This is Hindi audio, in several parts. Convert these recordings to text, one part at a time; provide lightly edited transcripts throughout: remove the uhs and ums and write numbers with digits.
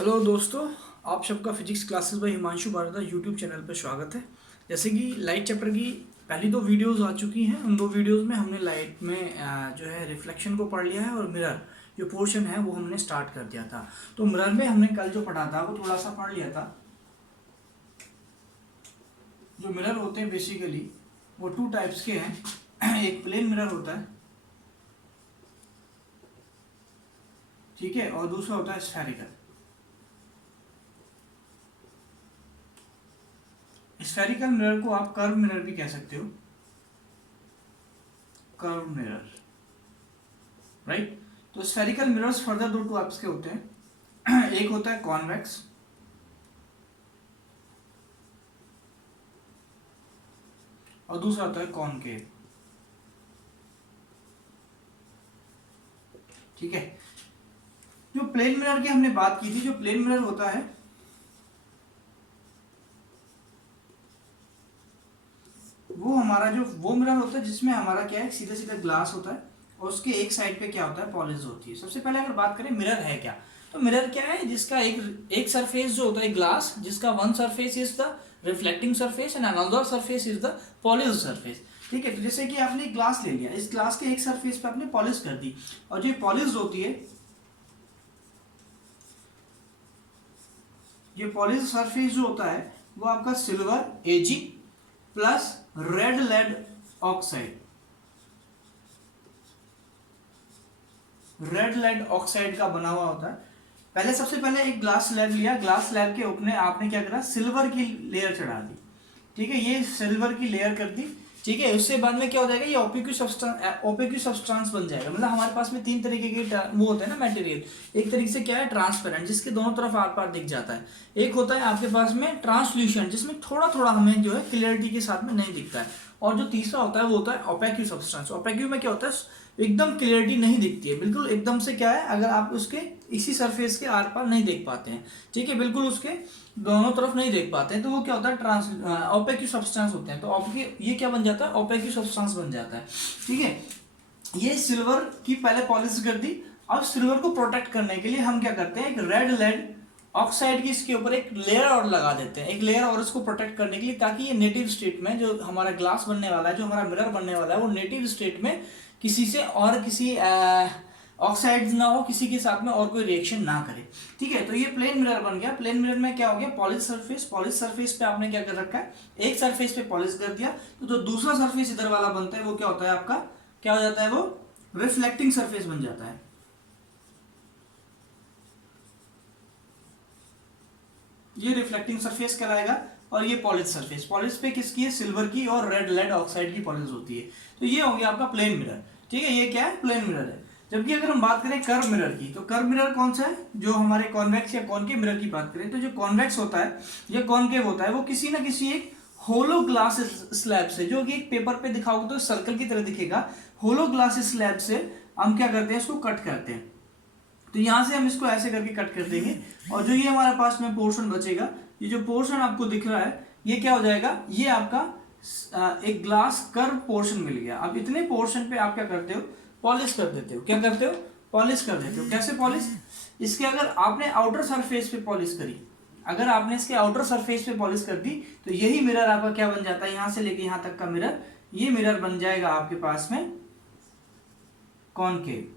हेलो दोस्तों, आप सबका physics classes by Himanshu Bhardwaj YouTube channel पर स्वागत है। जैसे कि लाइट चैप्टर की पहली दो वीडियोस आ चुकी हैं। उन दो वीडियोस में हमने लाइट में जो है रिफ्लेक्शन को पढ़ लिया है और मिरर जो पोर्शन है वो हमने स्टार्ट कर दिया था। तो मिरर में हमने कल जो पढ़ा था वो थोड़ा सा पढ़ लिया था। जो मिरर होते हैं बेसिकली वो टू टाइप्स के हैं। एक प्लेन मिरर होता है, ठीक है, और दूसरा होता है स्फेरिकल। स्फेरिकल मिरर को आप कर्व मिरर भी कह सकते हो, कर्व मिरर, राइट। तो स्फेरिकल मिरर्स फर्दर दो टाइप्स के होते हैं। एक होता है कॉन्वेक्स और दूसरा होता है कॉनकेव, ठीक है। जो प्लेन मिरर की हमने बात की थी, जो प्लेन मिरर होता है वो हमारा वो मिरर होता है जिसमें हमारा क्या है, सीधा सीधा ग्लास होता है और उसके एक साइड पे क्या होता है, पॉलिश होती है। सबसे पहले अगर बात करें मिरर है क्या, तो मिरर क्या है, जिसका एक सरफेस जो होता है ग्लास, जिसका one surface is the reflecting surface and another surface is the polish surface, ठीक है। तो जैसे कि आपने एक ग्लास ले लिया, इस ग्लास के एक सरफेस पे आपने पॉलिश कर दी और जो पॉलिश होती है, ये पॉलिश सरफेस जो होता है वो आपका silver AG plus red lead oxide, red lead oxide का बना हुआ होता है। पहले सबसे पहले एक ग्लास स्लैब लिया, ग्लास स्लैब के ऊपर आपने क्या करा, सिल्वर की लेयर चढ़ा दी, ठीक है। ये सिल्वर की लेयर कर दी, ठीक है। उससे बाद में क्या हो जाएगा, ये ओपेक्यू सब्सटेंस बन जाएगा। मतलब हमारे पास में तीन तरीके के वो होते हैं ना मटेरियल। एक तरीके से क्या है, ट्रांसपेरेंट, जिसके दोनों तरफ आर पार दिख जाता है। एक होता है आपके पास में ट्रांसल्यूशन, जिसमें थोड़ा थोड़ा हमें जो है क्लियरिटी के साथ में नहीं दिखता है। और जो तीसरा होता है वो होता है ओपेक्यू सब्सटेंस। ओपेक्यू में क्या होता है, एकदम क्लियरिटी नहीं दिखती है, बिल्कुल एकदम से क्या है, अगर आप उसके इसी सरफेस के आर पार नहीं देख पाते हैं, ठीक है, बिल्कुल उसके दोनों तरफ नहीं देख पाते हैं, तो वो क्या होता है, ओपेक्यू सब्सटेंस होते हैं। तो ये क्या बन जाता है, ओपेक्यू सब्सटेंस बन जाता है, ठीक है। ये सिल्वर की पहले पॉलिश कर दी। अब सिल्वर को प्रोटेक्ट करने के लिए हम क्या करते हैं, एक रेड लेड ऑक्साइड की इसके ऊपर एक लेयर और लगा देते हैं, एक लेयर और इसको प्रोटेक्ट करने के लिए, ताकि ये नेटिव स्टेट में जो हमारा ग्लास बनने वाला है, जो हमारा मिरर बनने वाला है, वो नेटिव स्टेट में किसी से और किसी ऑक्साइड्स ना हो, किसी के साथ में और कोई रिएक्शन ना करे, ठीक है। तो ये प्लेन मिरर बन गया। प्लेन मिरर में क्या हो गया, पॉलिश सरफेस, पॉलिश सरफेस पे आपने क्या कर रखा है, एक सरफेस पे पॉलिश कर दिया, तो जो दूसरा सरफेस इधर वाला बनता है वो क्या होता है आपका, क्या हो जाता है, वो रिफ्लेक्टिंग सरफेस बन जाता है। ये रिफ्लेक्टिंग सरफेस कहलाएगा। और ये पॉलिश सरफेस, पॉलिश पे किसकी है, सिल्वर की और रेड लेड ऑक्साइड की पॉलिश होती है। तो ये हो गया आपका प्लेन मिरर, ठीक है। ये क्या है, प्लेन मिरर है। जबकि अगर हम बात करें कर्व मिरर की, तो कर्व मिरर कौन सा है, जो हमारे कॉन्वेक्स या कॉनकेव मिरर की बात करें, तो जो कॉन्वेक्स होता है या कॉनकेव होता है, वो किसी ना किसी एक होलो ग्लास स्लैब से, जो कि एक पेपर पे दिखाओगे तो सर्कल की तरह दिखेगा, होलो ग्लास स्लैब से हम क्या करते हैं, इसको कट करते हैं। तो यहां से हम इसको ऐसे करके कट कर देंगे और जो ये हमारे पास में पोर्शन बचेगा, ये जो पोर्शन आपको दिख रहा है, ये क्या हो जाएगा, ये आपका एक ग्लास कर्व पोर्शन मिल गया। अब इतने पोर्शन पे आप क्या करते हो, पॉलिश कर देते हो। क्या करते हो, पॉलिश कर देते हो। कैसे पॉलिश, इसके अगर आपने आउटर सरफेस पे पॉलिश करी, अगर आपने इसके आउटर सरफेस पे पॉलिश कर दी, तो यही मिरर आपका क्या बन जाता है, यहां से लेके यहां तक का मिरर, ये मिरर बन जाएगा आपके पास में कॉनकेव,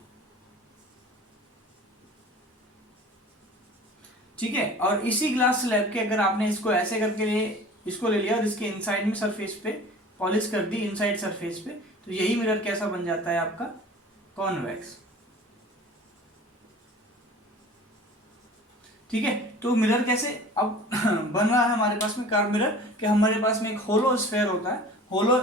ठीक है। और इसी ग्लास स्लैब के अगर आपने इसको ऐसे करके इसको ले लिया और इसके इनसाइड में सरफेस पे पॉलिश कर दी, इनसाइड सरफेस पे, तो यही मिरर कैसा बन जाता है आपका, कॉन्वेक्स, ठीक है। तो मिरर कैसे अब बन रहा है हमारे पास में कर्व मिरर, कि हमारे पास में एक होलो स्फेयर होता है, होलो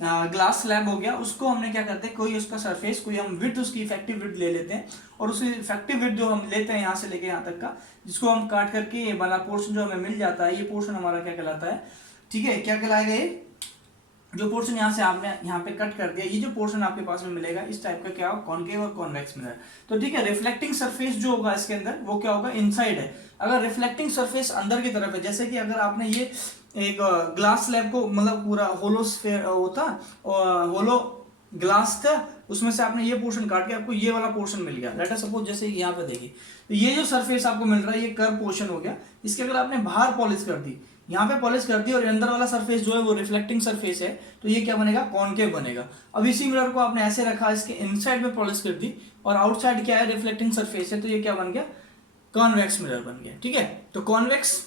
ग्लास स्लैब हो गया, उसको हमने क्या करते हैं, कोई उसका सरफेस, कोई हम विड्थ उसकी इफेक्टिव विड्थ ले लेते हैं, और उसी इफेक्टिव विड्थ जो हम लेते हैं यहाँ से लेके यहाँ तक का, जिसको हम काट करके ये वाला पोर्शन जो हमें मिल जाता है, ये पोर्शन हमारा क्या कहलाता है, ठीक है, क्या कहलाएगा, ये जो पोर्शन यहाँ से आपने यहाँ पे कट कर दिया, ये जो पोर्शन आपके पास में मिलेगा, इस टाइप का क्या होगा, कॉनकेव और कॉन्वेक्स मिरर। तो ठीक है, रिफ्लेक्टिंग सरफेस जो होगा इसके अंदर, वो क्या होगा, इनसाइड है। अगर रिफ्लेक्टिंग सरफेस अंदर की तरफ है, जैसे कि अगर आपने ये एक ग्लास स्लैब को, मतलब पूरा होलो स्फेयर होता, होलो ग्लास था, उसमें से आपने ये पोर्शन काट के आपको ये वाला पोर्शन मिल गया। लेट अस सपोज जैसे यहाँ पे देखिए, तो ये जो सरफेस आपको मिल रहा है ये कर्व पोर्शन हो गया। इसके अगर आपने बाहर पॉलिश कर दी, यहाँ पे पॉलिश कर दी, और अंदर वाला सरफेस जो है वो रिफ्लेक्टिंग सरफेस है, तो ये क्या बनेगा, कॉनकेव बनेगा। अब इसी मिरर को आपने ऐसे रखा, इसके इनसाइड में पॉलिश कर दी और आउटसाइड क्या है, रिफ्लेक्टिंग सरफेस है, तो ये क्या बन गया, कॉन्वेक्स मिरर बन गया। ठीक है, तो कॉन्वेक्स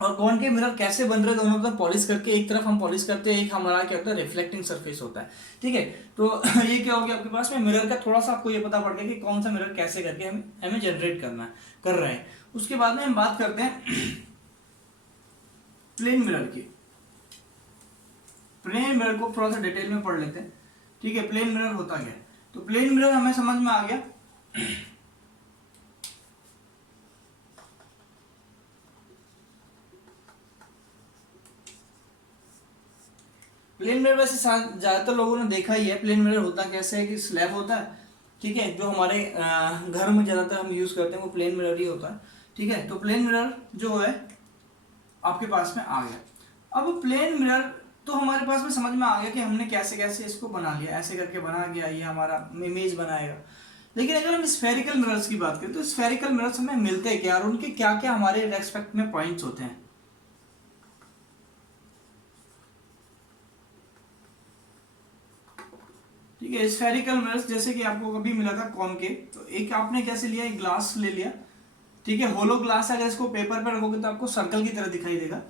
और कॉनकेव मिरर कैसे बन रहे हैं, दोनों तरफ पॉलिश करके, एक तरफ हम पॉलिश करते हैं, एक हमारा क्या होता है, रिफ्लेक्टिंग सरफेस होता है। ठीक है, तो ये क्या हो गया आपके पास में मिरर का, थोड़ा सा आपको ये पता पड़ गया कि कौन सा मिरर कैसे करके हमें जनरेट करना है, कर रहे हैं। उसके बाद में हम बात करते हैं प्लेन मिरर की। प्लेन मिरर को थोड़ा सा डिटेल में पढ़ लेते हैं। ठीक है, प्लेन मिरर होता क्या है, तो प्लेन मिरर हमें समझ में आ गया। प्लेन मिरर वैसे ज्यादातर लोगों ने देखा ही है। प्लेन मिरर होता कैसे है कि स्लैब होता है, ठीक है, जो हमारे घर में ज्यादातर हम यूज करते हैं वो प्लेन मिरर ही होता है। ठीक है, तो प्लेन मिरर जो है आपके पास में आ गया। अब प्लेन मिरर तो हमारे पास में समझ में आ गया कि हमने कैसे कैसे इसको बना लिया, ऐसे करके बना गया, ये हमारा इमेज बनाएगा। लेकिन अगर हम स्फेरिकल मिरर्स की बात करें तो स्फेरिकल मिरर्स हमें मिलते हैं क्या और उनके क्या क्या हमारे रेस्पेक्ट में पॉइंट्स होते हैं। ठीक है, स्फेरिकल मिरर्स जैसे कि आपको कभी मिला था कॉनकेव, तो एक आपने कैसे लिया, एक ग्लास ले लिया। ठीक है, होलो ग्लास है, अगर इसको पेपर पर रखोगे तो आपको सर्कल की तरह दिखाई देगा।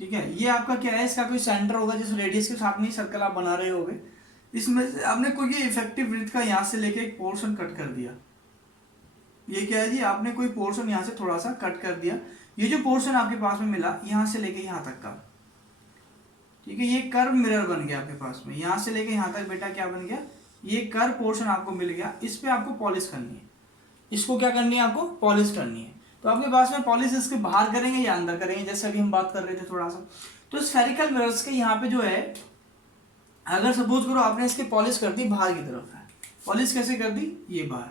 ठीक है, ये आपका क्या है, इसका कोई सेंटर होगा जिस रेडियस के साथ में सर्कल आप बना रहे होगे। इसमें से आपने कोई इफेक्टिव वृत्त का यहाँ से लेके एक पोर्शन कट कर दिया। ये क्या है जी, आपने कोई पोर्शन यहाँ से थोड़ा सा कट कर दिया। ये जो पोर्शन आपके पास में मिला यहाँ से लेके यहाँ तक का, ठीक है, ये कर्व मिरर बन गया आपके पास में। यहाँ से लेके यहाँ तक बेटा क्या बन गया, ये कर्व पोर्शन आपको मिल गया। इस पे आपको पॉलिश करनी है, इसको क्या करनी है, आपको पॉलिश करनी है। तो आपके पास में पॉलिश इसके बाहर करेंगे या अंदर करेंगे, जैसे अभी हम बात कर रहे थे थोड़ा सा। तो स्फेरिकल मिरर्स के यहाँ पे जो है, अगर सपोज करो आपने इसकी पॉलिश कर दी बाहर की तरफ है, पॉलिश कैसे कर दी, ये बाहर,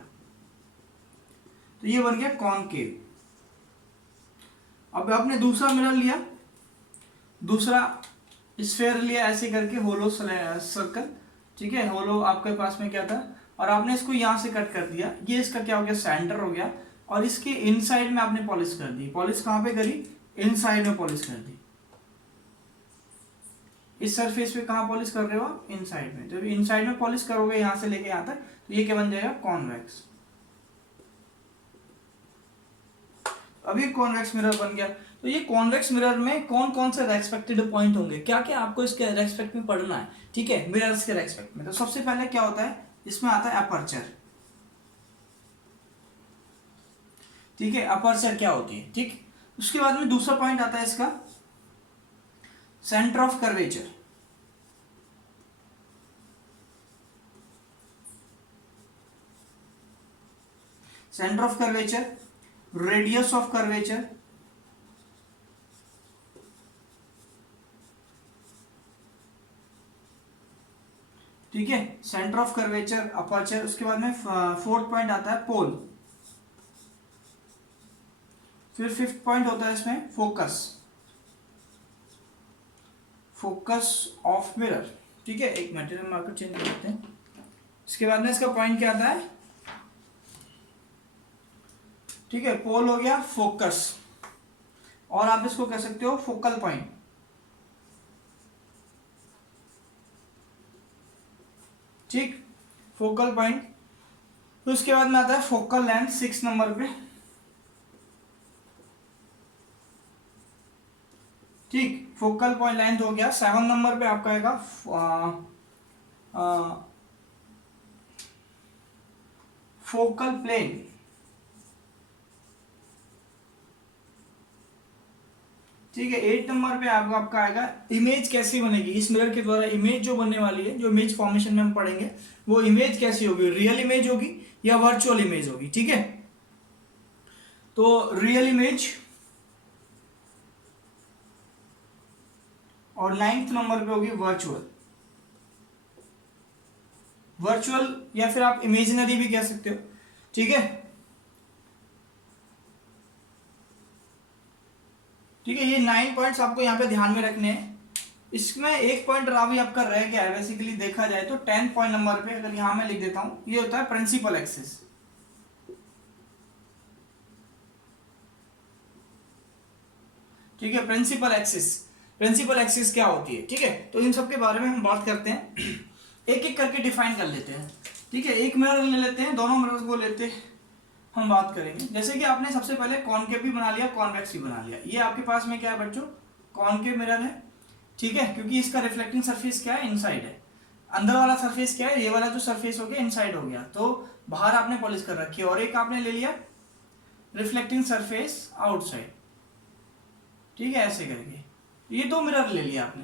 तो ये बन गया कॉनकेव। अब आपने दूसरा मिरर लिया, दूसरा स्फेयर लिया, ऐसे करके होलो सर्कल। ठीक है, होलो आपके पास में क्या था, और आपने इसको यहां से कट कर दिया। ये इसका क्या हो गया, सेंटर हो गया। और इसके इनसाइड में आपने पॉलिश कर दी। पॉलिश कहां पे करी, इनसाइड में पॉलिश कर दी। इस सरफेस पे कहां पॉलिश कर रहे हो आप, इनसाइड में। तो इनसाइड में पॉलिश करोगे यहां से लेके यहां तक, तो ये क्या बन जाएगा, कॉन्वेक्स। अब ये कॉन्वेक्स मिरर बन गया। तो ये कॉन्वेक्स मिरर में कौन कौन से रेस्पेक्टेड पॉइंट होंगे, क्या क्या आपको इसके रेस्पेक्ट में पढ़ना है। ठीक है, मिरर्स के रेस्पेक्ट में तो सबसे पहले क्या होता है, इसमें आता है अपर्चर। ठीक है, अपर्चर क्या होती है। ठीक, उसके बाद में दूसरा पॉइंट आता है इसका centre of curvature. Centre of curvature, radius of curvature, ठीक है, सेंटर ऑफ कर्वेचर, अपर्चर। उसके बाद में फोर्थ पॉइंट आता है पोल। फिर फिफ्थ पॉइंट होता है इसमें फोकस, फोकस ऑफ मिरर। ठीक है, एक मटेरियल मार्कर चेंज कर देते हैं। इसके बाद में इसका पॉइंट क्या आता है, ठीक है, पोल हो गया, फोकस, और आप इसको कह सकते हो फोकल पॉइंट। ठीक, फोकल पॉइंट। तो उसके बाद में आता है फोकल लेंथ 6 नंबर पे। ठीक, फोकल पॉइंट लेंथ हो गया। 7 नंबर पे आपका आएगा फोकल प्लेन। ठीक है, 8 नंबर पे आपका आएगा इमेज कैसी बनेगी इस मिरर के द्वारा। इमेज जो बनने वाली है, जो इमेज फॉर्मेशन में हम पढ़ेंगे, वो इमेज कैसी होगी, रियल इमेज होगी या वर्चुअल इमेज होगी। ठीक है, तो रियल इमेज। और 9th नंबर पे होगी वर्चुअल। वर्चुअल या फिर आप इमेजिनरी भी कह सकते हो। ठीक है, ठीक है, ये 9 पॉइंट्स आपको यहाँ पे ध्यान में रखने हैं। इसमें एक पॉइंट अभी आपका रह गया है, बेसिकली देखा जाए तो 10 पॉइंट नंबर पे अगर यहां मैं लिख देता हूं, ये होता है प्रिंसिपल एक्सिस। ठीक है, प्रिंसिपल एक्सिस, प्रिंसिपल एक्सिस क्या होती है, ठीक है। तो इन सब के बारे में हम बात करते हैं, एक एक करके डिफाइन कर लेते हैं। ठीक है, एक मिरर ले लेते हैं, दोनों मिरर्स को लेते हैं, हम बात करेंगे। जैसे कि आपने सबसे पहले कॉनकेव भी बना लिया, कॉन्वेक्स भी बना लिया। ये आपके पास में क्या है बच्चों, कॉनकेव मिरर है, ठीक है, क्योंकि इसका रिफ्लेक्टिंग सरफेस क्या है, इनसाइड है। अंदर वाला सरफेस क्या है, ये वाला जो सरफेस हो गया इनसाइड हो गया, तो बाहर आपने पॉलिश कर रखी है। और एक आपने ले लिया रिफ्लेक्टिंग सरफेस आउटसाइड, ठीक है, ऐसे करके ये दो मिरर ले लिया आपने।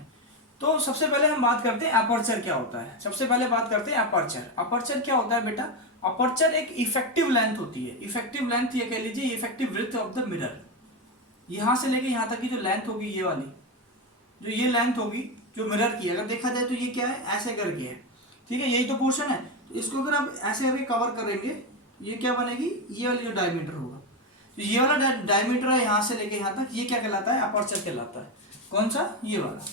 तो सबसे पहले हम बात करते हैं अपर्चर क्या होता है। सबसे पहले बात करते हैं अपर्चर। अपर्चर क्या होता है बेटा, अपर्चर एक इफेक्टिव लेंथ होती है। इफेक्टिव लेंथ ये कह लीजिए effective width of the mirror, यहां से लेके यहां तक की जो लेंथ होगी, ये वाली जो ये लेंथ होगी जो मिरर की, अगर देखा जाए तो ये क्या है, ऐसे करके है, ठीक है, यही तो पोर्शन है। तो इसको अगर आप ऐसे करके कवर करेंगे, ये क्या बनेगी, ये वाली जो डायमीटर होगा, तो ये वाला डायमीटर है यहां से लेके यहां तक, ये क्या कहलाता है, अपर्चर कहलाता है। कौन सा, ये वाला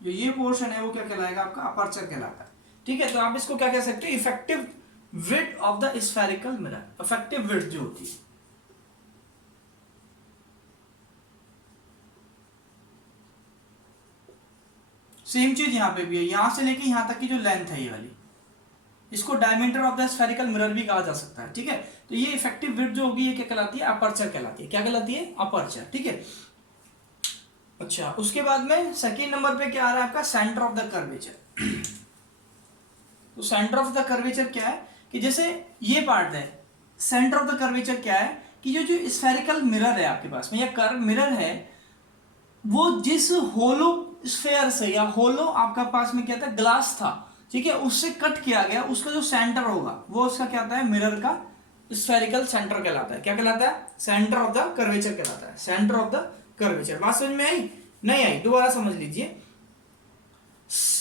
जो ये पोर्शन है वो क्या कहलाएगा आपका, अपर्चर कहलाता है। ठीक है, तो आप इसको क्या कह सकते हो, effective width of the spherical mirror, effective width जो होती है। सेम चीज यहां पे भी है, यहां से लेके यहां तक की जो लेंथ है ये वाली, इसको diameter of the spherical mirror भी कहा जा सकता है। ठीक है, तो ये इफेक्टिव विड्थ जो होगी ये क्या कहलाती है, अपर्चर कहलाती है। क्या कहलाती है, अपर्चर। ठीक है, अच्छा, उसके बाद में सेकेंड नंबर पे क्या आ रहा है आपका, सेंटर ऑफ द कर्वेचर। तो सेंटर ऑफ द कर्वेचर क्या है कि जैसे ये पार्ट है, सेंटर ऑफ द कर्वेचर क्या है कि जो जो स्फेरिकल मिरर है आपके पास में या कर्व मिरर है, वो जिस होलो स्फेयर से या होलो आपका पास में क्या था, ग्लास था, ठीक है, उससे कट किया गया, उसका जो सेंटर होगा वो उसका क्या होता है, मिरर का स्फेरिकल सेंटर कहलाता है। क्या कहलाता है, सेंटर ऑफ द कर्वेचर कहलाता है, सेंटर ऑफ द कर्वेचर। बात समझ में आई, नहीं आई, दोबारा समझ लीजिए।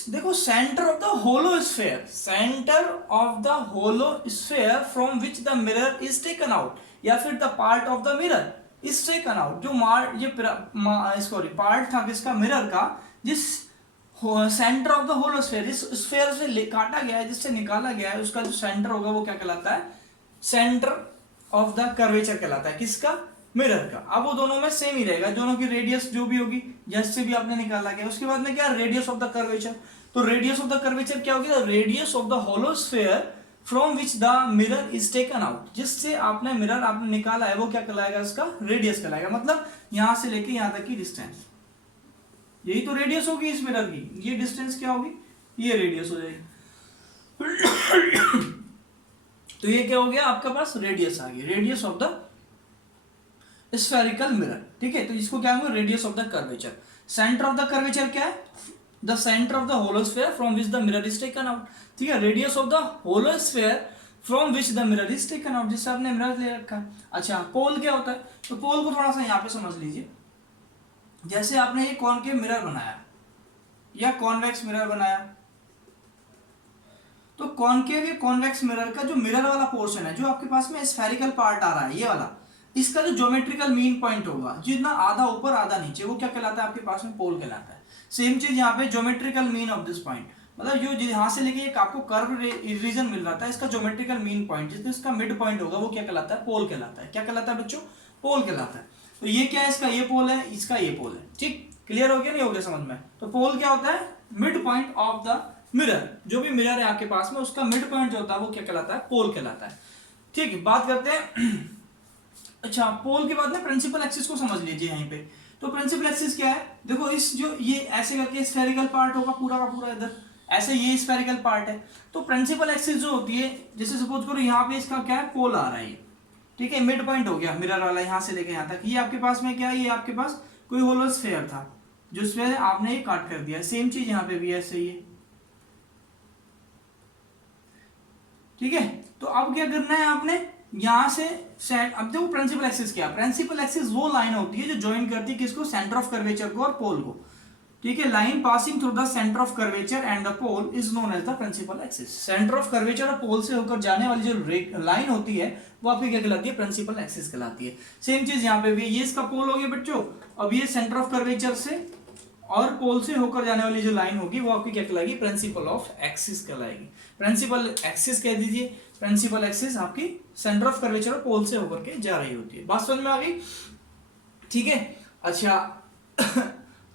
देखो, centre of the hollow sphere, centre of the hollow sphere from which the mirror is taken out, या फिर the part of the mirror is taken out, जो पार्ट था किसका, मिरर का, जिस centre of the hollow sphere, जिस स्फेयर से काटा गया है, जिससे निकाला गया है, उसका जो सेंटर होगा वो क्या कहलाता है, सेंटर ऑफ द कर्वेचर कहलाता है। किसका, मिरर का। अब वो दोनों में सेम ही रहेगा, दोनों की रेडियस जो भी होगी, जैसे भी आपने निकाला गया। उसके बाद में क्या, रेडियस ऑफ द कर्वेचर। तो रेडियस ऑफ द कर्वेचर क्या होगी, radius of the hollow sphere from which the mirror is taken out, जिससे आपने मिरर आपने निकाला है वो क्या कहलाएगा, उसका रेडियस कहलाएगा। मतलब यहां से लेके यहां तक की डिस्टेंस, यही तो रेडियस होगी इस मिरर की, ये डिस्टेंस क्या होगी, ये रेडियस हो जाएगी। तो ये क्या हो गया आपका पास, रेडियस आ गई, radius of the spherical mirror. ठीक है, तो इसको क्या होगा, radius of the curvature. Centre of the curvature क्या है, the centre of the hollow sphere from which the mirror is taken out. ठीक है, radius of the hollow sphere from which the mirror is taken out, जिससे आपने मिरर ले रखा है। अच्छा, पोल क्या होता है, तो पोल को थोड़ा सा यहाँ पे समझ लीजिए। जैसे आपने ये कॉनकेव मिरर बनाया या कॉन्वेक्स मिरर बनाया, तो कॉनकेव या कॉन्वेक्स मिरर का जो मिरर वाला पोर्शन है, जो आपके पास में स्फेरिकल पार्ट आ रहा है, ये वाला, इसका जो ज्योमेट्रिकल मीन पॉइंट होगा, जितना आधा ऊपर आधा नीचे, वो क्या कहलाता है आपके पास में, पोल कहलाता है। सेम चीज यहाँ पे, geometrical mean of this point, मतलब जो यहाँ से लेके एक आपको कर्व रीजन मिल रहा था, इसका ज्योमेट्रिकल मीन पॉइंट, जिसमें इसका मिड पॉइंट होगा, वो क्या कहलाता है, पोल कहलाता है। क्या कहलाता है बच्चों, पोल कहलाता है। तो ये क्या है, इसका ये पोल है, इसका ये पोल है। ठीक, क्लियर हो गया, नहीं हो गया समझ में। तो पोल क्या होता है, mid point of the mirror, जो भी मिरर है आपके पास में, उसका मिड पॉइंट जो होता है वो क्या कहलाता है, पोल कहलाता है। ठीक है, बात करते हैं। अच्छा, पोल के बाद में प्रिंसिपल एक्सिस को समझ लीजिए यहीं पे। तो प्रिंसिपल एक्सिस क्या है, देखो, इस जो ये ऐसे करके स्फेरिकल पार्ट होगा पूरा का पूरा, इधर ऐसे ये स्फेरिकल पार्ट है। तो प्रिंसिपल एक्सिस जो होती है, जैसे सपोज करो यहाँ पे इसका क्या है, पोल आ रहा है ये, ठीक है, मिड पॉइंट हो गया मिरर वाला, यहाँ से लेके यहाँ तक। ये आपके पास में क्या है, ये आपके पास कोई होलो स्फेयर था, जो स्फेयर आपने ये काट कर दिया। सेम चीज यहाँ पे भी ऐसे ही है। ठीक है, तो अब क्या करना है आपने, यहां से अब देखो प्रिंसिपल एक्सिस क्या, प्रिंसिपल एक्सिस वो लाइन होती है जो ज्वाइन करती है किसको, सेंटर ऑफ कर्वेचर को और पोल को। ठीक है, line passing through the centre of curvature and the pole is known as the principal axis. Centre of curvature और पोल से होकर जाने वाली जो लाइन होती है वो आपकी क्या कहलाती है, प्रिंसिपल एक्सिस कहलाती है। सेम चीज यहाँ पे भी, ये इसका पोल हो गया बच्चों। अब ये सेंटर ऑफ कर्वेचर से और पोल से होकर जाने वाली जो लाइन होगी वो आपकी क्या कहलाएगी, प्रिंसिपल ऑफ एक्सिस कहलाएगी। प्रिंसिपल एक्सिस कह दीजिए, प्रिंसिपल एक्सिस आपकी सेंटर ऑफ कर्वेचर और पोल से होकर के जा रही होती है। बात समझ में आ गई, ठीक है। अच्छा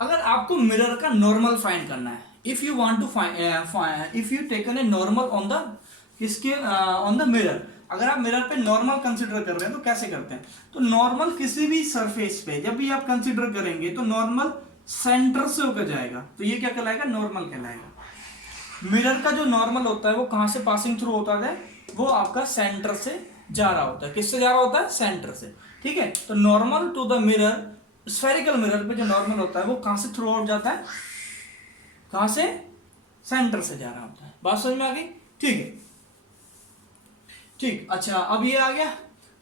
अगर आपको मिरर का नॉर्मल फाइंड करना है, if you want to find, if you taken a normal on the किसके ऑन द मिरर, अगर आप मिरर पे नॉर्मल कंसीडर कर रहे हैं तो कैसे करते हैं, तो नॉर्मल किसी भी सरफेस पे जब भी आप कंसीडर करेंगे तो नॉर्मल सेंटर से होकर जाएगा, तो ये क्या कहलाएगा, नॉर्मल कहलाएगा। मिरर का जो नॉर्मल होता है वो कहां से पासिंग थ्रू होता है, वो आपका सेंटर से जा रहा होता है। किससे जा रहा होता है, सेंटर से, ठीक है। तो normal to the mirror, spherical mirror पे जो नॉर्मल होता है वो कहां से थ्रू आउट जाता है, कहां से, सेंटर से जा रहा होता है। बात समझ में आ गई, ठीक है, ठीक। अच्छा अब ये आ गया,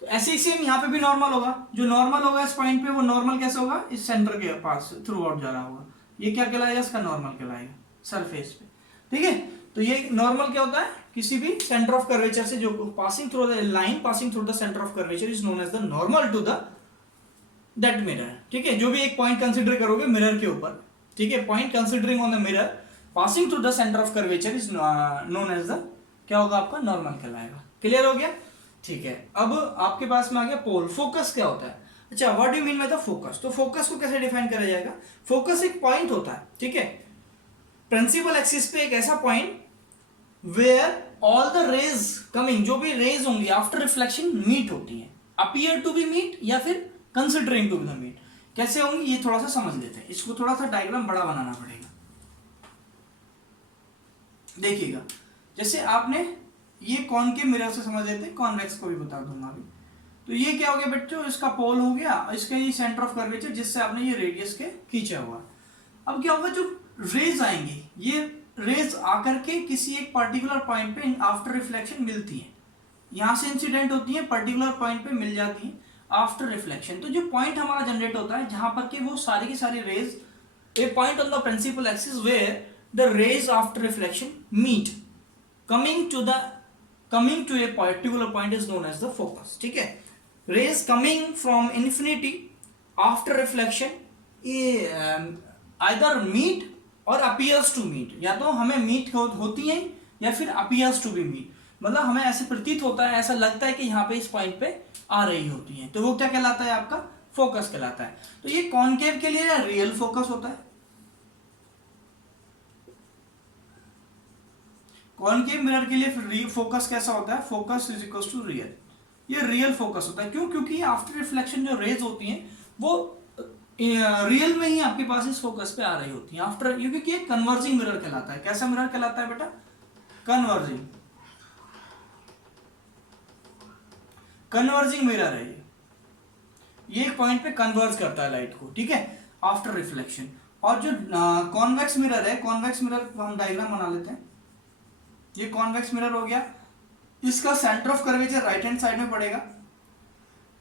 तो ऐसे ही सेम यहाँ पे भी नॉर्मल होगा, जो नॉर्मल होगा इस पॉइंट पे वो नॉर्मल कैसे होगा, इस सेंटर के पास थ्रू आउट जा रहा होगा, ये क्या कहलाएगा, इसका नॉर्मल कहलाएगा सरफेस पे, ठीक है। तो ये नॉर्मल क्या होता है, किसी भी सेंटर ऑफ कर्वेचर से जो passing through the line passing through the centre of curvature is known as the normal to the that mirror, ठीक है। जो भी एक पॉइंट कंसीडर करोगे मिरर के ऊपर, ठीक है, point considering on the mirror passing through the centre of curvature is known as the, क्या होगा आपका, नॉर्मल कहलाएगा। क्लियर हो गया, ठीक है। अब आपके पास में आ गया पोल। फोकस क्या होता है, अच्छा what do you mean by the focus, तो फोकस को कैसे डिफाइन करा जाएगा, फोकस एक पॉइंट होता है, ठीक है, प्रिंसिपल एक्सिस पे एक ऐसा point where all the rays coming, जो भी रेज होंगी आफ्टर रिफ्लेक्शन मीट होती हैं, अपीयर टू बी मीट या फिर considering to be the meet, कैसे होंगी ये थोड़ा सा समझ लेते हैं। इसको थोड़ा सा डायग्राम बड़ा बनाना पड़ेगा, देखिएगा। जैसे आपने ये कॉनकेव मिरर से समझ लेते हैं, कॉन्वेक्स को भी बता दूंगा अभी। तो ये क्या हो गया बच्चों, इसका पोल हो गया, इसका ये सेंटर ऑफ कर्वेचर जिससे आपने ये रेडियस के खींचा हुआ। अब क्या होगा, जो रेज आएंगी, ये रेज आकर के किसी एक पर्टिकुलर पॉइंट पे आफ्टर रिफ्लेक्शन मिलती है, यहां से इंसिडेंट होती है, पर्टिकुलर पॉइंट पे मिल जाती है आफ्टर रिफ्लेक्शन। तो जो पॉइंट हमारा जनरेट होता है जहां पर के वो सारी की सारी rays, a point on the principal axis where the rays after reflection meet coming to a particular point is known as the focus, ठीक है। rays coming from infinity after reflection either meet or appears to meet, या तो हमें मीट होती हैं या फिर appears to be meet, मतलब हमें ऐसे प्रतीत होता है, ऐसा लगता है कि यहाँ पे इस पॉइंट पे आ रही होती हैं, तो वो क्या कहलाता है, आपका फोकस कहलाता है। तो ये कॉनकेव के लिए रियल फोकस होता है, कॉनकेव मिरर के लिए फोकस कैसा होता है, focus is equal to real, ये रियल फोकस होता है। क्यों, क्योंकि आफ्टर रिफ्लेक्शन जो रेज होती हैं वो रियल में ही आपके पास इस फोकस पे आ रही होती हैं आफ्टर, क्योंकि ये कन्वर्जिंग मिरर कहलाता है। कैसा मिरर कहलाता है बेटा, कन्वर्जिंग मिरर है ये एक पॉइंट पे कन्वर्ज करता है लाइट को, ठीक है, आफ्टर रिफ्लेक्शन। और जो कॉन्वेक्स मिरर है, कॉन्वेक्स मिरर हम डायग्राम बना लेते हैं। ये कॉन्वेक्स मिरर हो गया, इसका centre of curvature right hand side में पड़ेगा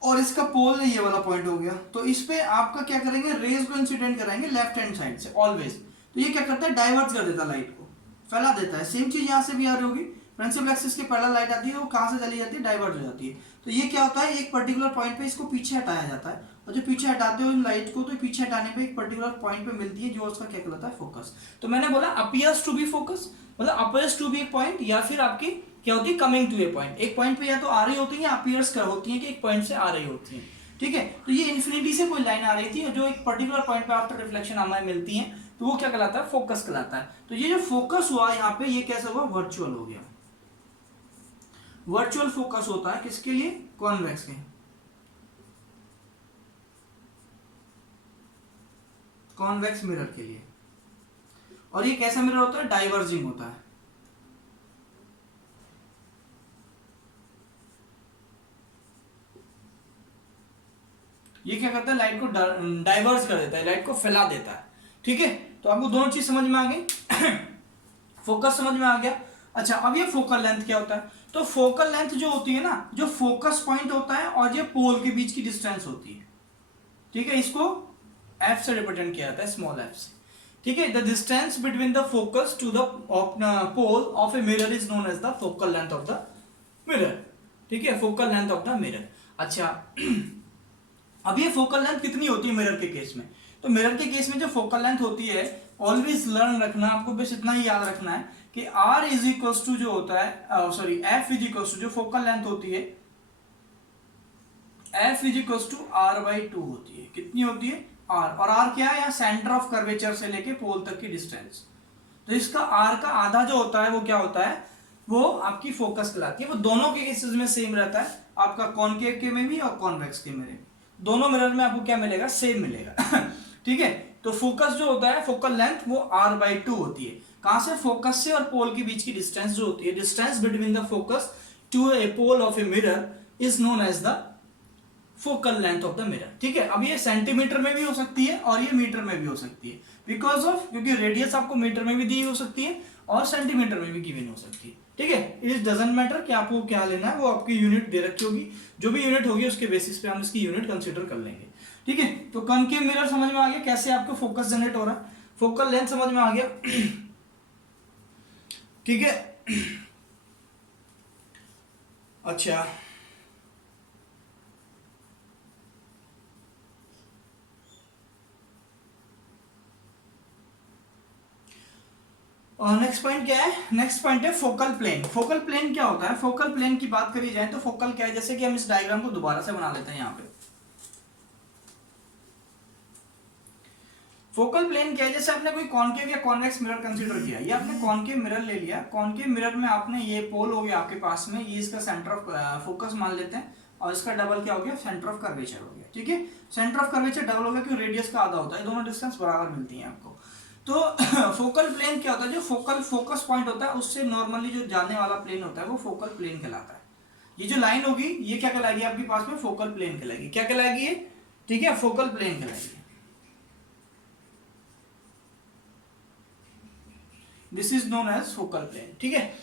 और इसका पोल ये वाला पॉइंट हो गया। तो इस पे आपका क्या करेंगे, रेज को इंसिडेंट कराएंगे लेफ्ट हैंड साइड से ऑलवेज। तो ये क्या करता है, डाइवर्ट कर देता है लाइट को, फैला देता है। सेम चीज यहाँ से भी आ रही होगी, प्रिंसिपल एक्सिस के पैरेलल लाइट आती है, वो कहाँ से चली जाती है, डाइवर्ट हो जाती है। तो ये क्या होता है, एक पर्टिकुलर पॉइंट पे इसको पीछे हटाया जाता है, और जो पीछे हटाते हो इन लाइट को, तो पीछे हटाने पे एक पर्टिकुलर पॉइंट पे मिलती है जो उसका क्या कहलाता है, फोकस। तो मैंने बोला अपीयर्स टू बी फोकस, मतलब अपीयर्स टू बी एक पॉइंट, या फिर आपकी क्या होती है, कमिंग टू ए पॉइंट। एक पॉइंट पे या तो आ रही होती है या अपीयर्स कर होती है कि एक पॉइंट से आ रही होती है, ठीक है। तो ये इन्फिनिटी से कोई लाइन आ रही थी जो एक पर्टिकुलर पॉइंट पे आफ्टर रिफ्लेक्शन हमें मिलती है, तो वो क्या कहलाता है, फोकस कहलाता है। तो ये जो फोकस हुआ यहाँ पे, ये कैसे हुआ, वर्चुअल हो गया। वर्चुअल फोकस होता है किसके लिए, कॉन्वेक्स के, कॉन्वेक्स मिरर के लिए। और ये कैसा मिरर होता है, डाइवर्जिंग होता है। ये क्या करता है, लाइट को डाइवर्ज कर देता है, लाइट को फैला देता है, ठीक है। तो आपको दोनों चीज समझ में आ गई फोकस समझ में आ गया। अच्छा अब ये फोकल लेंथ क्या होता है, तो फोकल लेंथ जो होती है ना, जो फोकस पॉइंट होता है और ये पोल के बीच की डिस्टेंस होती है, ठीक है। इसको एफ से रिप्रेजेंट किया जाता है, स्मॉल एफ से, ठीक है। The distance between the focus to the pole of a mirror is known as the focal length of the mirror, ठीक है, focal length of the mirror. अच्छा अब ये फोकल लेंथ कितनी होती है मिरर के केस में, तो मिरर के केस में जो फोकल लेंथ होती है, ऑलवेज लर्न रखना, आपको बस इतना ही याद रखना है कि R इज इक्वल्स टू जो होता है, sorry F is equals to जो फोकल लेंथ होती है, F is equals to R/2 होती है। कितनी होती है? R। और R क्या है? यहाँ सेंटर ऑफ कर्वेचर से लेके पोल तक की डिस्टेंस। तो इसका R का आधा जो होता है वो क्या होता है? वो आपकी फोकस कहलाती है। वो दोनों के केसेस में सेम रहता है, आपका कॉनकेव के में भी और कॉन्वेक्स के में भी। दोनों मिरर में आपको क्या मिलेगा? सेम मिलेगा। ठीक है, तो फोकस जो होता है, फोकल लेंथ, वो R/2 होती है। कहां से? फोकस से और पोल के बीच की डिस्टेंस जो होती है, distance between the focus to a pole of a mirror is known as the focal length of the mirror. ठीक है, अब ये सेंटीमीटर में भी हो सकती है और ये मीटर में भी हो सकती है, बिकॉज ऑफ, क्योंकि रेडियस आपको मीटर में भी दी हो सकती है और सेंटीमीटर में भी गिवन हो सकती है। ठीक है, इट डजंट मैटर कि आपको क्या लेना है, वो आपकी यूनिट दे रखी होगी, जो भी यूनिट होगी उसके बेसिस पे हम इसकी यूनिट कंसीडर कर लेंगे। ठीक है, तो कॉनकेव मिरर समझ में आ गया कैसे आपको फोकस जनरेट हो रहा है, फोकल लेंथ समझ में आ गया। ठीक है, अच्छा नेक्स्ट पॉइंट क्या है? नेक्स्ट पॉइंट है फोकल प्लेन। फोकल प्लेन क्या होता है? फोकल प्लेन की बात करी जाए तो फोकल क्या है, जैसे कि हम इस डायग्राम को दोबारा से बना लेते हैं। यहाँ पे फोकल प्लेन क्या है? जैसे आपने कोई कॉनकेव या कॉन्वेक्स मिरर कंसीडर किया, ये आपने कॉनकेव मिरर ले लिया। कॉनकेव मिरर में आपने ये पोल हो गया आपके पास में, ये इसका सेंटर ऑफ फोकस मान लेते हैं, और इसका डबल क्या हो गया? सेंटर ऑफ कर्वेचर हो गया। ठीक है, सेंटर ऑफ कर्वेचर डबल हो गया क्योंकि रेडियस का आधा होता है, दोनों डिस्टेंस बराबर मिलती है आपको। तो फोकल प्लेन क्या होता है? जो फोकल फोकस पॉइंट होता है उससे नॉर्मली जो जाने वाला प्लेन होता है वो फोकल प्लेन कहलाता है। ये जो लाइन होगी ये क्या कहलाएगी आपके पास में? फोकल प्लेन कहलाएगी। क्या कहलाएगी ये? ठीक है, फोकल प्लेन कहलाएगी। This is known as focal plane. ठीक है,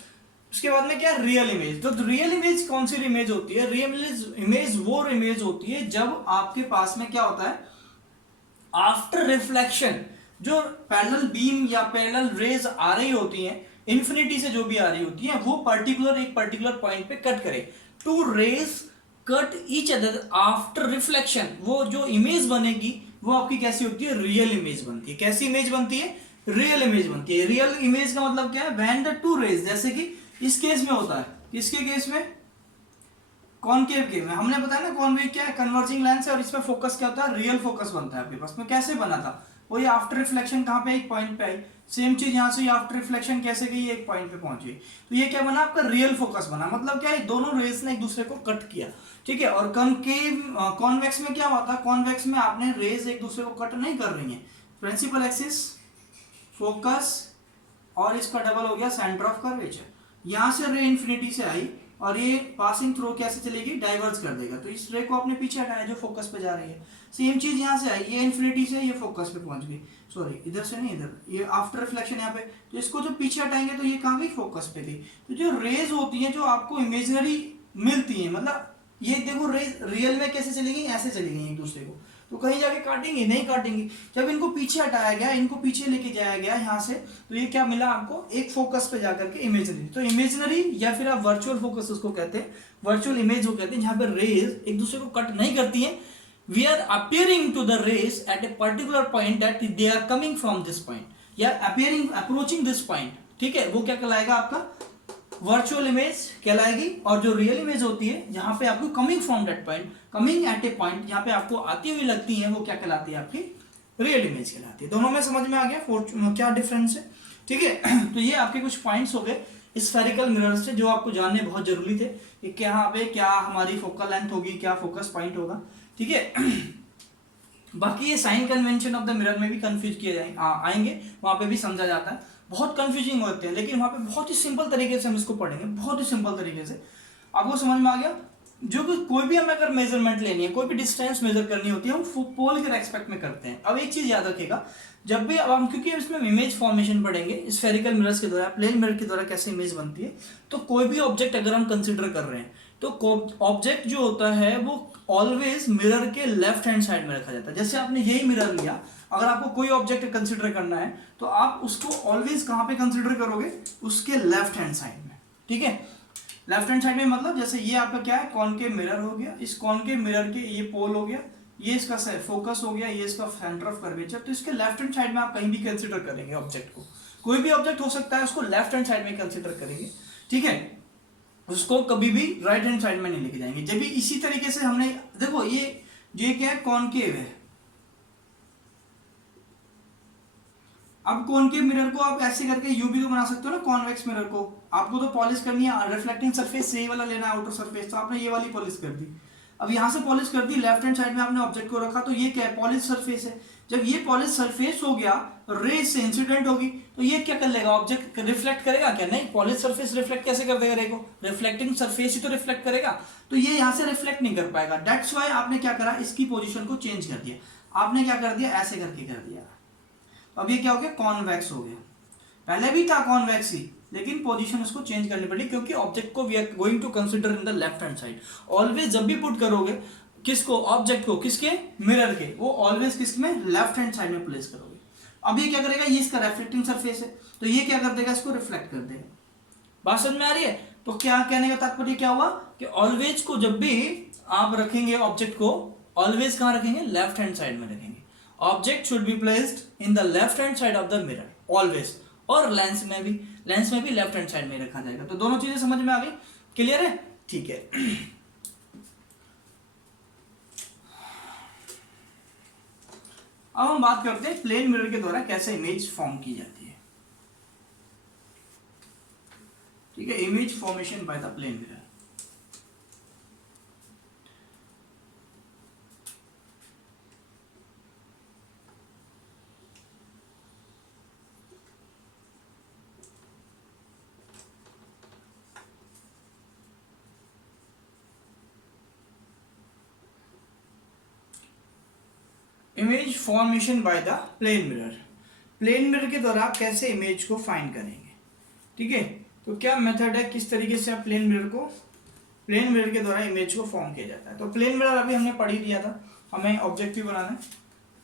उसके बाद में क्या? Real image. तो रियल इमेज कौन सी इमेज होती है? रियल इमेज वो इमेज होती है जब आपके पास में क्या होता है? आफ्टर रिफ्लेक्शन जो पैरेलल बीम या पैरेलल रेज आ रही होती हैं, इन्फिनिटी से जो भी आ रही होती है, वो एक पर्टिकुलर पॉइंट पे कट करे। Two rays cut each other after reflection, वो जो इमेज बनेगी वो आपकी कैसी होती है? रियल इमेज बनती है। कैसी इमेज बनती है? रियल इमेज बनती है। रियल इमेज का मतलब क्या है? व्हेन द टू रेज, जैसे कि इस केस में होता है, किसके केस में? कॉनकेव के में। हमने बताया ना कॉनवेव क्या है? कन्वर्जिंग लेंस है, और इसमें फोकस क्या होता है? रियल फोकस बनता है आपके पास में। कैसे बना था? वो ये आफ्टर रिफ्लेक्शन कहाँ पे? एक पॉइंट पे आई। सेम चीज यहाँ से आफ्टर रिफ्लेक्शन कैसे गई? एक पॉइंट पे पहुंची। तो ये क्या बना? आपका रियल फोकस बना। मतलब क्या है? दोनों रेस ने एक दूसरे को कट किया। ठीक है, और कॉनकेव कॉन्वेक्स में क्या होता है? कॉन्वेक्स में आपने रेस एक दूसरे को कट नहीं कर रही है। प्रिंसिपल एक्सिस, फोकस, और इसका डबल हो गया सेंटर ऑफ कर्वेचर। यहां से रे इन्फिनिटी से आई और ये पासिंग थ्रू कैसे चलेगी? डाइवर्ज कर देगा। तो इस रे को आपने पीछे हटाया जो फोकस पे जा रही है। सेम चीज यहां से आई, ये इन्फिनिटी से ये फोकस पे पहुंच गई, सॉरी इधर से नहीं, इधर, ये आफ्टर रिफ्लेक्शन यहाँ पे। तो इसको जो पीछे हटाएंगे तो ये कहाँ गई? फोकस पे गई। तो जो रेज होती हैं जो आपको इमेजिनरी मिलती हैं, मतलब ये देखो रेज रियल में कैसे चली गई? ऐसे चली गई एक दूसरे को, तो कहीं जाके काटेंगे? नहीं काटेंगे। जब इनको पीछे हटाया गया, इनको पीछे लेके जाया गया यहाँ से, तो ये क्या मिला आपको? एक फोकस पे जाकर के इमेजिनरी। तो इमेजिनरी या फिर आप वर्चुअल फोकस उसको कहते हैं, वर्चुअल इमेज वो कहते हैं, जहां पर रेज एक दूसरे को कट नहीं करती हैं। We are appearing to the rays at a particular point that they are coming from this point या अपियरिंग अप्रोचिंग दिस पॉइंट। ठीक है, वो क्या कहलाएगा? आपका वर्चुअल इमेज कहलाएगी। और जो रियल इमेज होती है जहां पे आपको coming from that point, coming at A point, जहां पे आपको आती हुई लगती है, वो क्या कहलाती है? आपकी रियल इमेज कहलाती है। दोनों में समझ में आ गया क्या डिफरेंस है? ठीक है, तो ये आपके कुछ पॉइंट्स हो गए स्फेरिकल मिरर से जो आपको जानने बहुत जरूरी थे कि यहाँ पे क्या हमारी फोकल लेंथ होगी, क्या फोकस पॉइंट होगा। ठीक है, बाकी ये sign convention of the mirror में भी कंफ्यूज किए आएंगे, वहां पे भी समझा जाता है। बहुत कंफ्यूजिंग होते हैं, लेकिन वहां पे बहुत ही सिंपल तरीके से हम इसको पढ़ेंगे, बहुत ही सिंपल तरीके से। आपको समझ में आ गया? जो कोई भी हमें अगर मेजरमेंट लेनी है, कोई भी डिस्टेंस मेजर करनी होती है, हम पोल के रेस्पेक्ट में करते हैं। अब एक चीज याद रखिएगा, जब भी अब हम, क्योंकि इसमें इमेज फॉर्मेशन पढ़ेंगे स्फेरिकल मिरर्स के द्वारा, प्लेन मिरर के द्वारा कैसे इमेज बनती है, तो कोई भी ऑब्जेक्ट अगर हम कंसिडर कर रहे हैं तो ऑब्जेक्ट जो होता है वो ऑलवेज मिरर के लेफ्ट हैंड साइड में रखा जाता है। जैसे आपने यही मिरर लिया, अगर आपको कोई ऑब्जेक्ट कंसिडर करना है तो आप उसको ऑलवेज कहां पे कंसिडर करोगे? उसके लेफ्ट हैंड साइड में। ठीक है, लेफ्ट हैंड साइड में मतलब जैसे ये आपका क्या है? कॉनकेव मिरर हो गया, इस कॉनकेव मिरर के ये पोल हो गया, ये इसका फोकस हो गया, ये इसका सेंटर ऑफ कर्वेचर। तो इसके लेफ्ट हैंड साइड में आप कहीं भी कंसिडर करेंगे ऑब्जेक्ट को, कोई भी ऑब्जेक्ट हो सकता है, उसको लेफ्ट हैंड साइड में कंसिडर करेंगे, ठीक है, उसको कभी भी राइट हैंड साइड में नहीं लेके जाएंगे। जब भी इसी तरीके से हमने, देखो ये क्या है, कॉनकेव है। अब कॉनकेव मिरर को आप ऐसे करके यू भी तो बना सकते हो ना, कॉन्वेक्स मिरर को। आपको तो पॉलिश करनी है, रिफ्लेक्टिंग सरफेस यही वाला लेना है, आउटर सरफेस, तो आपने ये वाली पॉलिश कर दी। अब यहाँ से पॉलिश कर दी, लेफ्ट हैंड साइड में आपने ऑब्जेक्ट को रखा, तो ये क्या है, पॉलिश सरफेस है। जब ये पॉलिश सरफेस हो गया, रे से इंसिडेंट होगी, तो ये क्या कर लेगा, ऑब्जेक्ट रिफ्लेक्ट करेगा क्या, नहीं, पॉलिश सरफेस रिफ्लेक्ट कैसे कर देगा रे को, रिफ्लेक्टिंग सरफेस ही तो रिफ्लेक्ट करेगा, तो ये यहाँ से रिफ्लेक्ट नहीं कर पाएगा। दैट्स वाई आपने क्या करा, इसकी पोजिशन को चेंज कर दिया। आपने क्या कर दिया, ऐसे करके कर दिया। अब ये क्या हो गया, कॉन्वेक्स हो गया। पहले भी था कॉन्वेक्स ही, लेकिन पोजीशन उसको चेंज करनी पड़ी, क्योंकि ऑब्जेक्ट को we are going to consider in the left hand side. Always जब भी पुट करोगे किसको, ऑब्जेक्ट को, किसके, मिरर के, वो ऑलवेज किस में, लेफ्ट हैंड साइड में प्लेस करोगे। अब ये क्या करेगा, ये इसका रिफ्लेक्टिंग सरफेस है, तो ये क्या कर देगा, इसको रिफ्लेक्ट कर देगा। बात समझ में आ रही है? तो क्या कहने का तात्पर्य क्या हुआ कि ऑलवेज को जब भी आप रखेंगे ऑब्जेक्ट को, ऑलवेज कहां रखेंगे, लेफ्ट हैंड साइड में रखेंगे। Object should be placed in the left hand side of the mirror always. और लेंस में भी लेफ्ट हैंड साइड में रखा जाएगा। तो दोनों चीजें समझ में आ गई, क्लियर है? ठीक है। अब हम बात करते हैं प्लेन मिरर के द्वारा कैसे इमेज फॉर्म की जाती है। ठीक है, image formation by the plane mirror. Image formation by the plane mirror. Plane mirror के द्वारा आप कैसे इमेज को फाइंड करेंगे, ठीक है। तो क्या मेथड है, किस तरीके से आप प्लेन मिरर के द्वारा इमेज को फॉर्म किया जाता है। तो प्लेन मिरर अभी हमने पढ़ ही दिया था, हमें ऑब्जेक्टिव बनाना है।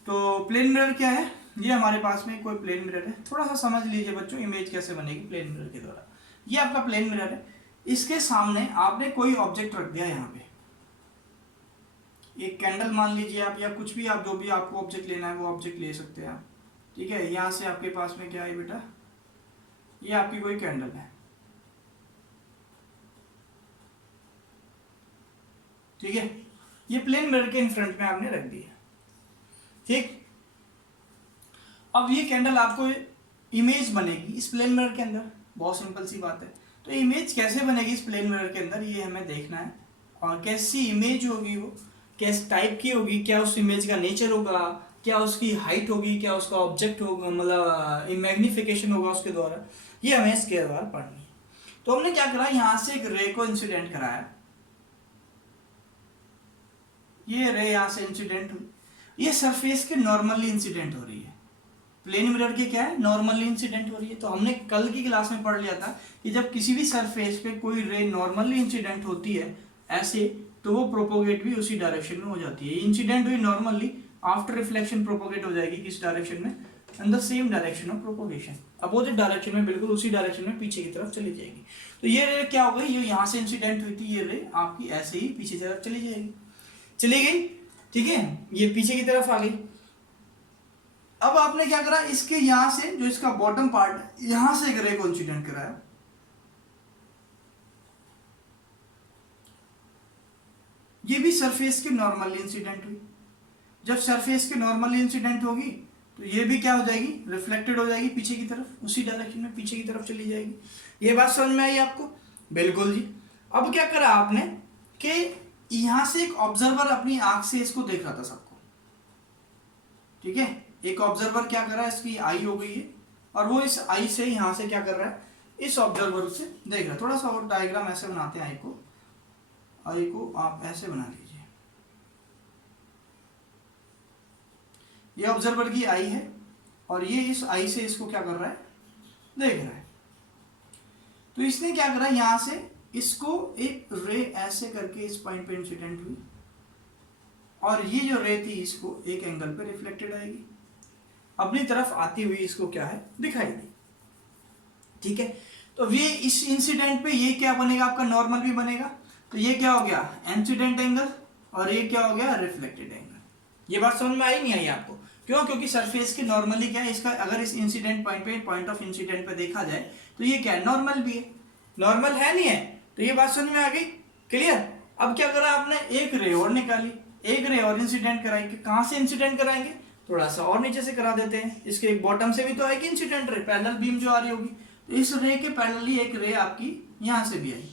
तो प्लेन मिरर क्या है, ये हमारे पास में कोई प्लेन मिरर है। थोड़ा सा समझ लीजिए बच्चों, इमेज कैसे बनेगी प्लेन मिरर के द्वारा। ये आपका प्लेन मिरर है, इसके सामने आपने कोई ऑब्जेक्ट रख दिया यहाँ पे, एक कैंडल मान लीजिए आप, या कुछ भी आप, जो भी आपको ऑब्जेक्ट लेना है वो ऑब्जेक्ट ले सकते हैं आप, ठीक है। यहाँ से आपके पास में क्या है बेटा, ये आपकी कोई कैंडल है, ठीक है। ये प्लेन मिरर के इन फ्रंट में आपने रख दिया, ठीक। अब ये कैंडल आपको इमेज बनेगी इस प्लेन मिरर के अंदर, बहुत सिंपल सी बात है। तो इमेज कैसे बनेगी इस प्लेन मिरर के अंदर, ये हमें देखना है। और कैसी इमेज होगी, वो किस टाइप की होगी, क्या उस इमेज का नेचर होगा, क्या उसकी हाइट होगी, क्या उसका ऑब्जेक्ट होगा, मतलब मैग्निफिकेशन होगा उसके द्वारा, ये हमें इसके द्वारा पढ़नी है। तो हमने क्या करा, यहाँ से एक रे को इंसिडेंट कराया, ये रे यहाँ से इंसिडेंट हुई, ये सरफेस के नॉर्मली इंसिडेंट हो रही है। प्लेन मिरर के क्या है, नॉर्मली इंसिडेंट हो रही है। तो हमने कल की क्लास में पढ़ लिया था कि जब किसी भी सरफेस पे कोई रे नॉर्मली इंसिडेंट होती है ऐसे, तो वो प्रोपोगेट भी उसी डायरेक्शन में हो जाती है। इंसिडेंट हुई नॉर्मली, आफ्टर रिफ्लेक्शन प्रोपोगेट हो जाएगी किस डायरेक्शन में, in the same direction of propagation, opposite direction में, बिल्कुल उसी डायरेक्शन में पीछे की तरफ चली जाएगी। तो ये रे क्या हो गई, ये यहाँ से इंसिडेंट हुई थी, ये रे आपकी ऐसे ही पीछे की तरफ चली जाएगी, चली गई, ठीक है, ये पीछे की तरफ आ गई। अब आपने क्या करा, इसके यहां से जो इसका बॉटम पार्ट, यहां से एक रे को इंसिडेंट कराया, ये भी सरफेस के नॉर्मली इंसिडेंट हुई। जब सरफेस के नॉर्मली इंसिडेंट होगी तो ये भी क्या हो जाएगी, रिफ्लेक्टेड हो जाएगी पीछे की तरफ, उसी डायरेक्शन में पीछे की तरफ चली जाएगी। ये बात समझ में आई आपको? बिल्कुल जी। अब क्या करा आपने कि यहां से एक ऑब्जर्वर अपनी आंख से इसको देख रहा था सबको, ठीक है। एक ऑब्जर्वर क्या कर रहा है, इसकी आई हो गई है, और वो इस आई से यहां से क्या कर रहा है, इस ऑब्जर्वर से देख रहा है। थोड़ा सा और डायग्राम ऐसे बनाते हैं, आई को आप ऐसे बना लीजिए। ये ऑब्जर्वर की आई है, और ये इस आई से इसको क्या कर रहा है, देख रहा है। तो इसने क्या करा, यहां से इसको एक रे ऐसे करके इस पॉइंट पे इंसिडेंट हुई, और ये जो रे थी इसको एक एंगल पे रिफ्लेक्टेड आएगी, अपनी तरफ आती हुई इसको क्या है, दिखाई दी, ठीक है। तो ये इस इंसिडेंट पे ये क्या बनेगा, आपका नॉर्मल भी बनेगा। तो ये क्या हो गया, इंसिडेंट एंगल, और ये क्या हो गया, रिफ्लेक्टेड एंगल, ये बात समझ में आई नहीं आई आपको? क्यों? क्योंकि सरफेस के नॉर्मली क्या है इसका, अगर इस इंसिडेंट पॉइंट पे, पॉइंट ऑफ इंसिडेंट पे देखा जाए तो ये क्या है, नॉर्मल भी है, नॉर्मल है नहीं है? तो ये बात समझ में आ गई, क्लियर? अब क्या करा आपने, एक रे और निकाली, एक रे और इंसिडेंट कराई। कहां से इंसिडेंट कराएंगे, थोड़ा सा और नीचे से करा देते हैं, इसके एक बॉटम से भी तो आएगी इंसिडेंट रे, पैरेलल बीम जो आ रही होगी, तो इस रे के पैरेलली एक रे आपकी यहां से भी आई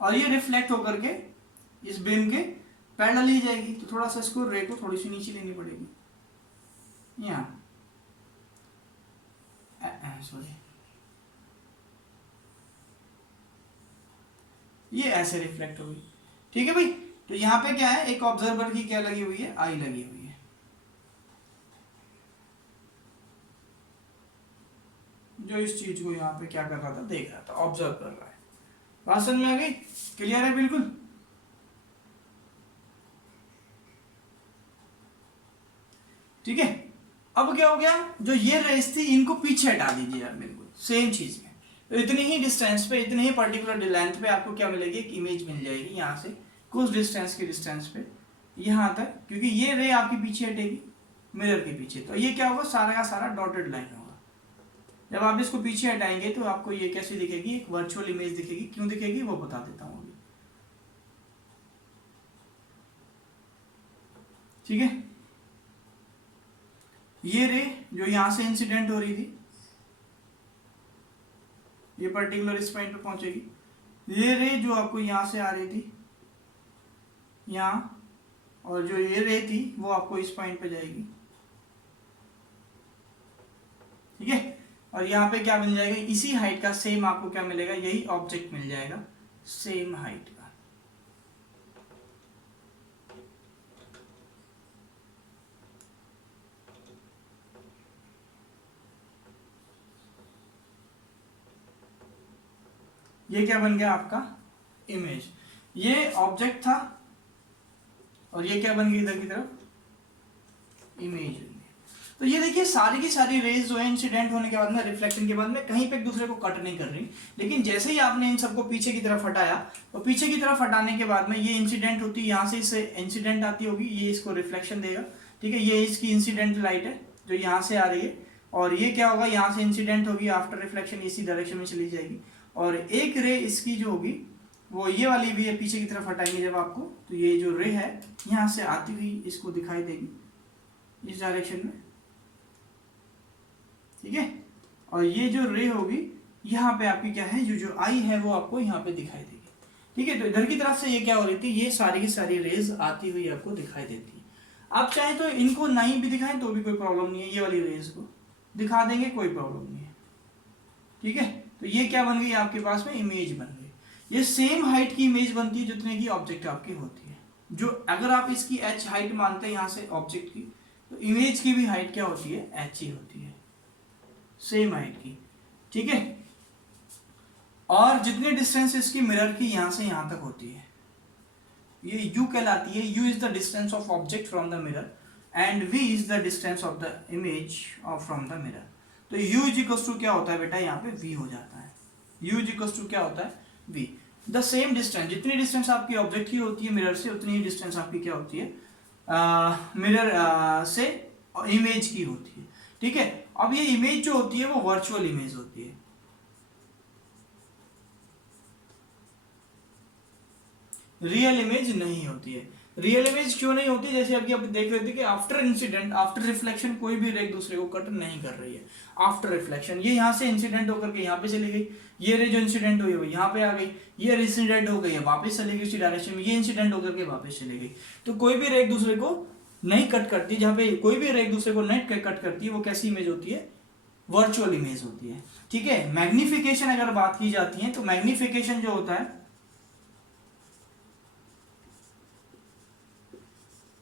और ये रिफ्लेक्ट होकर के इस बीम के पैरेलल ही जाएगी। तो थोड़ा सा इसको रे को थोड़ी सी नीचे लेनी पड़ेगी, यहाँ सॉरी, ये ऐसे रिफ्लेक्ट होगी, ठीक है भाई। तो यहाँ पे क्या है, एक ऑब्जर्वर की क्या लगी हुई है, आई लगी हुई है, जो इस चीज को यहाँ पे क्या कर रहा था, देख रहा था, ऑब्जर्व कर रहा है। बात समझ में आ गई, क्लियर है बिल्कुल? ठीक है। अब क्या हो गया, जो ये रेस थी इनको पीछे हटा दीजिए आप, बिल्कुल सेम चीज में। तो इतनी ही डिस्टेंस पे, इतने ही पर्टिकुलर लेंथ पे आपको क्या मिलेगी, एक इमेज मिल जाएगी यहाँ से कुछ डिस्टेंस की डिस्टेंस पे यहाँ तक, क्योंकि ये रे आपकी पीछे हटेगी मिरर के पीछे। तो ये क्या होगा, सारा का सारा डॉटेड लाइन होगा। जब आप इसको पीछे हटाएंगे तो आपको ये कैसी दिखेगी, एक वर्चुअल इमेज दिखेगी। क्यों दिखेगी वो बता देता हूँ अभी, ठीक है। ये रे जो यहां से इंसिडेंट हो रही थी, ये पर्टिकुलर इस पॉइंट पे पहुंचेगी। ये रे जो आपको यहां से आ रही थी यहां, और जो ये रे थी वो आपको इस पॉइंट पे जाएगी, ठीक है। और यहाँ पे क्या मिल जाएगा, इसी हाइट का सेम आपको क्या मिलेगा, यही ऑब्जेक्ट मिल जाएगा सेम हाइट का। ये क्या बन गया आपका, इमेज। ये ऑब्जेक्ट था और ये क्या बन गई इधर की तरफ, इमेज। तो ये देखिए सारी की सारी रेज जो है इंसिडेंट होने के बाद में, रिफ्लेक्शन के बाद में, कहीं पे एक दूसरे को कट नहीं कर रही। लेकिन जैसे ही आपने इन सबको पीछे की तरफ हटाया, तो पीछे की तरफ हटाने के बाद में ये इंसिडेंट होती है, यहाँ से इससे इंसिडेंट आती होगी, ये इसको रिफ्लेक्शन देगा, ठीक है। ये इसकी इंसिडेंट लाइट है जो यहाँ से आ रही है, और ये क्या होगा, यहाँ से इंसिडेंट होगी, आफ्टर रिफ्लेक्शन इसी डायरेक्शन में चली जाएगी। और एक रे इसकी जो होगी वो ये वाली भी है, पीछे की तरफ हटाएंगे जब आपको, तो ये जो रे है यहाँ से आती हुई इसको दिखाई देगी इस डायरेक्शन में, ठीक है। और ये जो रे होगी यहाँ पे आपकी क्या है, जो आई है वो आपको यहाँ पे दिखाई देगी, ठीक है। तो इधर की तरफ से ये क्या हो रही थी, ये सारी की सारी रेज आती हुई आपको दिखाई देती है। आप चाहे तो इनको नहीं भी दिखाएं तो भी कोई प्रॉब्लम नहीं है, ये वाली रेज को दिखा देंगे कोई प्रॉब्लम नहीं है, ठीक है। तो ये क्या बन गई आपके पास में, इमेज बन गई। ये सेम हाइट की इमेज बनती है जितने की ऑब्जेक्ट आपकी होती है। जो अगर आप इसकी h हाइट मानते हैं यहाँ से ऑब्जेक्ट की, तो इमेज की भी हाइट क्या होती है, h ही होती है, सेम हाइट की, ठीक है। और जितनी डिस्टेंस इसकी मिरर की यहां से यहां तक होती है, ये u कहलाती है। u is the distance of object from the mirror and v is the distance of the image from the mirror. तो u इज इक्वल टू क्या होता है बेटा, यहाँ पे v हो जाता है। u इज इक्वल टू क्या होता है, v। द सेम डिस्टेंस, जितनी डिस्टेंस आपकी ऑब्जेक्ट की होती है मिरर से, उतनी ही डिस्टेंस आपकी क्या होती है, मिरर से इमेज की होती है, ठीक है। अब ये इमेज जो होती है वो वर्चुअल इमेज होती है, रियल इमेज नहीं होती है। रियल इमेज क्यों नहीं होती, जैसे अभी आप देख रहे थे कि आफ्टर इंसिडेंट, आफ्टर रिफ्लेक्शन कोई भी रे एक दूसरे को कट नहीं कर रही है। आफ्टर रिफ्लेक्शन ये यहाँ से इंसिडेंट होकर के यहाँ पे चली गई, ये रे जो इंसिडेंट हुई है वो यहाँ पे आ गई, ये रे इंसिडेंट हो गई है वापस चली गई उसी डायरेक्शन में, ये इंसिडेंट होकर के वापस चली गई। तो कोई भी रे एक दूसरे को नहीं कट करती, जहाँ पे कोई भी रे एक दूसरे को नहीं कट करती है वो कैसी इमेज होती है, वर्चुअल इमेज होती है, ठीक है। मैग्निफिकेशन अगर बात की जाती है तो मैग्निफिकेशन जो होता है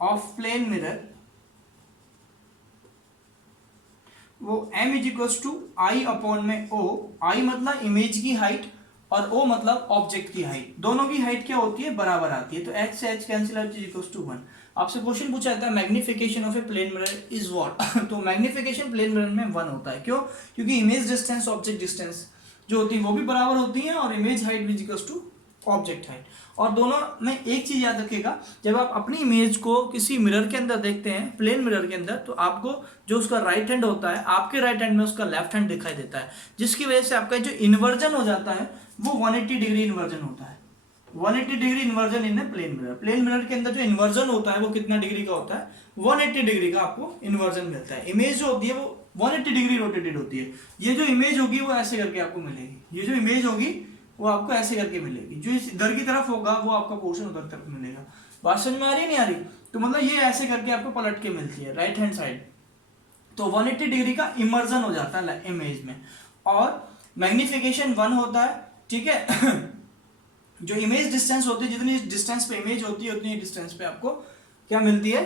ऑफ प्लेन मिरर, वो m is equal to I upon में o। आई मतलब इमेज की हाइट और o मतलब ऑब्जेक्ट की हाइट, दोनों की हाइट क्या होती है, बराबर आती है। तो h से h cancel out is equal to 1। आपसे क्वेश्चन पूछा जाता है magnification of a plane mirror is what, तो मैग्निफिकेशन प्लेन मिरर में 1 होता है। क्यों, क्योंकि इमेज डिस्टेंस ऑब्जेक्ट डिस्टेंस जो होती है वो भी बराबर होती है और image height is equal to object height. और दोनों में एक चीज याद रखिएगा, जब आप अपनी इमेज को किसी मिरर के अंदर देखते हैं, प्लेन मिरर के अंदर, तो आपको जो उसका राइट हैंड होता है, आपके राइट हैंड में उसका लेफ्ट हैंड दिखाई देता है, जिसकी वजह से आपका जो इन्वर्जन हो जाता है वो 180 डिग्री इन्वर्जन होता है। 180 डिग्री इन्वर्जन इन प्लेन मिरर। प्लेन मिरर के अंदर जो इन्वर्जन होता है वो कितना डिग्री का होता है? 180 डिग्री का आपको इन्वर्जन मिलता है। इमेज जो होती है वो 180 डिग्री रोटेटेड होती है। ये जो इमेज होगी वो ऐसे करके आपको मिलेगी, ये जो इमेज होगी वो आपको ऐसे करके मिलेगी, जो इस इधर की तरफ होगा वो आपका पोर्शन उधर तरफ मिलेगा। बात समझ में आ रही है नहीं आ रही? तो मतलब ये ऐसे करके आपको पलट के मिलती है राइट हैंड साइड। तो 180 डिग्री का इमर्जन हो जाता है इमेज में। और मैग्निफिकेशन 1 होता है, ठीक है। जो इमेज डिस्टेंस होती है, जितनी डिस्टेंस पे इमेज होती है उतनी डिस्टेंस पे आपको क्या मिलती है?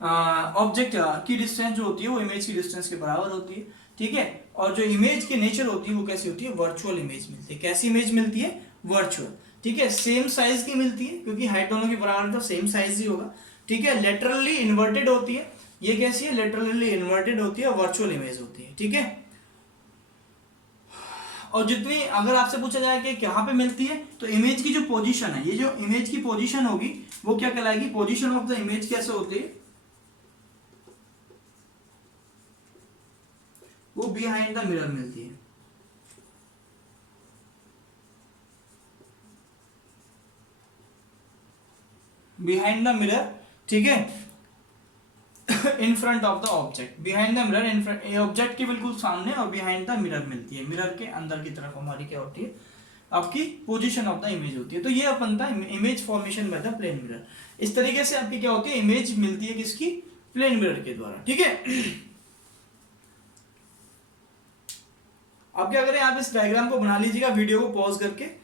ऑब्जेक्ट की डिस्टेंस जो होती है वो इमेज की डिस्टेंस के बराबर होती है, ठीक है। और जो इमेज की नेचर होती है वो कैसी होती है? वर्चुअल इमेज मिलती है। कैसी इमेज मिलती है? वर्चुअल, ठीक है। सेम साइज की मिलती है क्योंकि हाइट दोनों की बराबर तो सेम साइज ही होगा, ठीक है। लेटरली इन्वर्टेड होती है, ये कैसी है? लेटरली इन्वर्टेड होती है, वर्चुअल इमेज होती है, ठीक है। और जितनी, अगर आपसे पूछा जाए कि कहाँ पे मिलती है, तो इमेज की जो पोजीशन है, ये जो इमेज की पोजीशन होगी वो क्या कहलाएगी? पोजीशन ऑफ द इमेज कैसे होती है? वो बिहाइंड द मिरर मिलती है। बिहाइंड द मिरर, ठीक है। In front of the object, behind the mirror, in front, object के बिल्कुल सामने, और बिहाइंड द मिरर मिलती है। मिरर के अंदर की तरफ हमारी क्या होती है? आपकी पोजीशन ऑफ द इमेज होती है। तो ये अपन था image formation by the plane mirror. इस तरीके से आपकी क्या होती है? इमेज मिलती है किसकी? प्लेन मिरर के द्वारा, ठीक है। अब क्या करें, आप इस डायग्राम को बना लीजिएगा वीडियो को पॉज करके।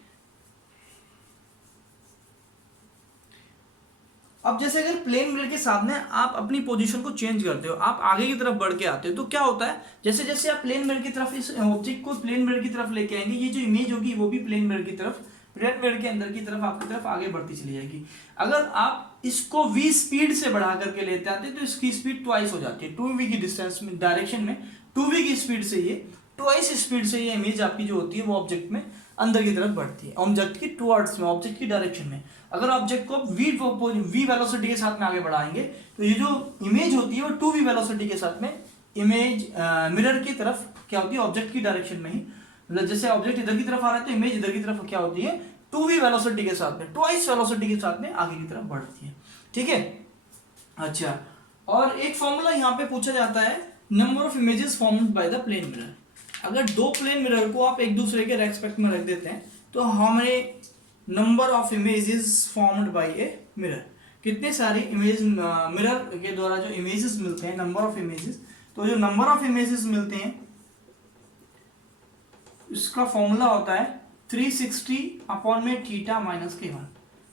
अब जैसे अगर प्लेन मिरर के सामने आप अपनी पोजीशन को चेंज करते हो, आप आगे की तरफ बढ़ के आते हो, तो क्या होता है? जैसे जैसे आप प्लेन मिरर की तरफ, इस ऑब्जेक्ट को प्लेन मिरर की तरफ लेके आएंगे, ये जो इमेज होगी वो भी प्लेन मिरर की तरफ, प्लेन मिरर के अंदर की तरफ, आपकी तरफ आगे बढ़ती चली जाएगी। अगर आप इसको v स्पीड से बढ़ा करके लेते आते तो इसकी स्पीड ट्वाइस हो जाती है, 2v की डिस्टेंस में, डायरेक्शन में 2v की स्पीड से, ये ट्वाइस स्पीड से ये इमेज आपकी जो होती है वो ऑब्जेक्ट में अंदर की तरफ बढ़ती है, ऑब्जेक्ट की टुवर्ड्स में, ऑब्जेक्ट की डायरेक्शन में। अगर ऑब्जेक्ट को v वेलोसिटी के साथ में आगे बढ़ाएंगे तो ये जो इमेज होती है वो 2v वेलोसिटी के साथ में इमेज मिरर की तरफ क्या होती है? ऑब्जेक्ट की डायरेक्शन में ही, मतलब जैसे ऑब्जेक्ट इधर की तरफ आ रहा है तो इमेज इधर की तरफ क्या होती है? 2v वेलोसिटी के साथ में, ट्वाइस वेलोसिटी के साथ में आगे की तरफ बढ़ती है, ठीक है। अच्छा, और एक फॉर्मूला यहाँ पे पूछा जाता है, number of images formed by the plane mirror. अगर दो प्लेन मिरर को आप एक दूसरे के रेस्पेक्ट में रख देते हैं तो हमें number of images formed bye a mirror, कितने सारी इमेज मिरर के द्वारा जो इमेजेस मिलते हैं, नंबर ऑफ इमेजेस, तो जो नंबर ऑफ इमेजेस मिलते हैं इसका फॉर्मूला होता है 360 अपॉन में थीटा माइनस k1,